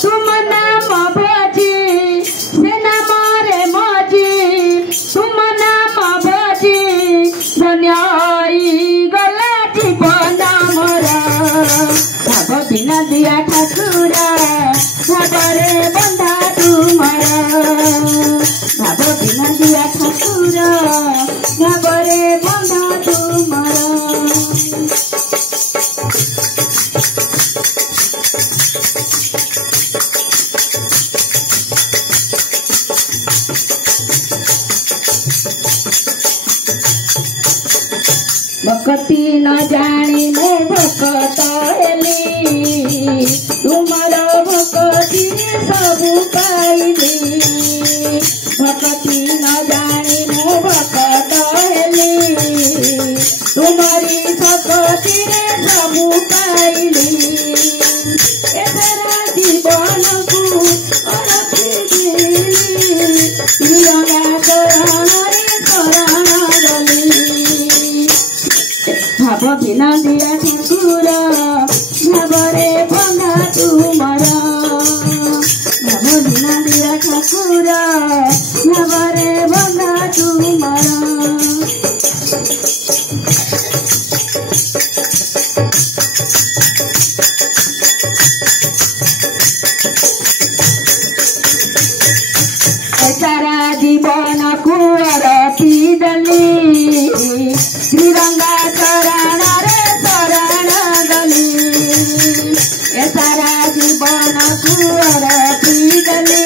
तुम नाम भजी से नाम रे मजी तुम नाम भजी धन्य गला जीवन मोर भाव बिना दिया ठाकुर भावरे बंधा तुमर भाव बिना दिया ठाकुर भावरे बंधा तुमर भक्ति न जानी मु भक्त हेली तुमर भक्ति सबु पाइली भक्ति न जानी मु भक्त हेली तुम्हारी भक्ति सबु पाइली एबरा जीवन को भाव बिना दिया ठाकुर भावरे बंधा तुमर भाव बिना दिया ठाकुर भावरे बंधा तुमर सारा जीवन कुआर पीदली श्रीरंगा चरण रे शरण गली सारा जीवन कुआर पीदली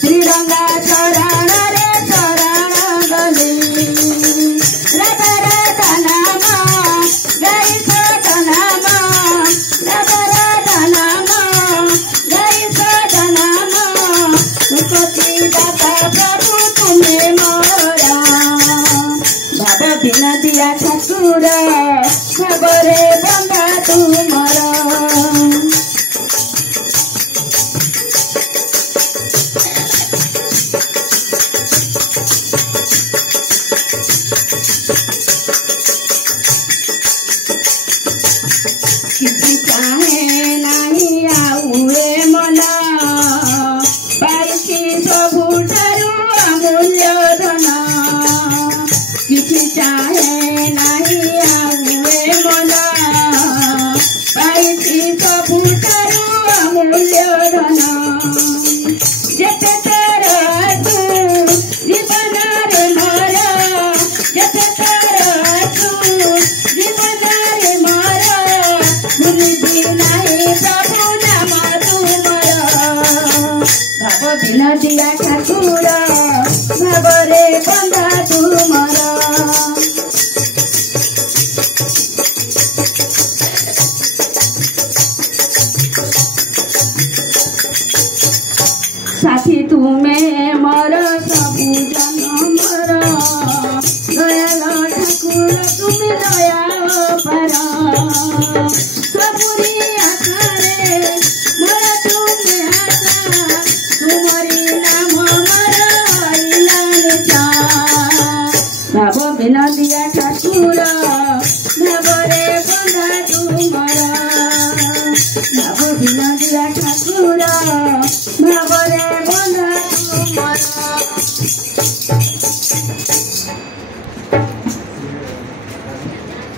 श्रीरंगा चरण रे शरण गली राधा राधा नाम गई सद नाम राधा राधा नाम गई सद नाम सुखती दाता प्रभु तुम्हें मोरा भाव बिना दिया ठाकुर भावरे बंधा तुम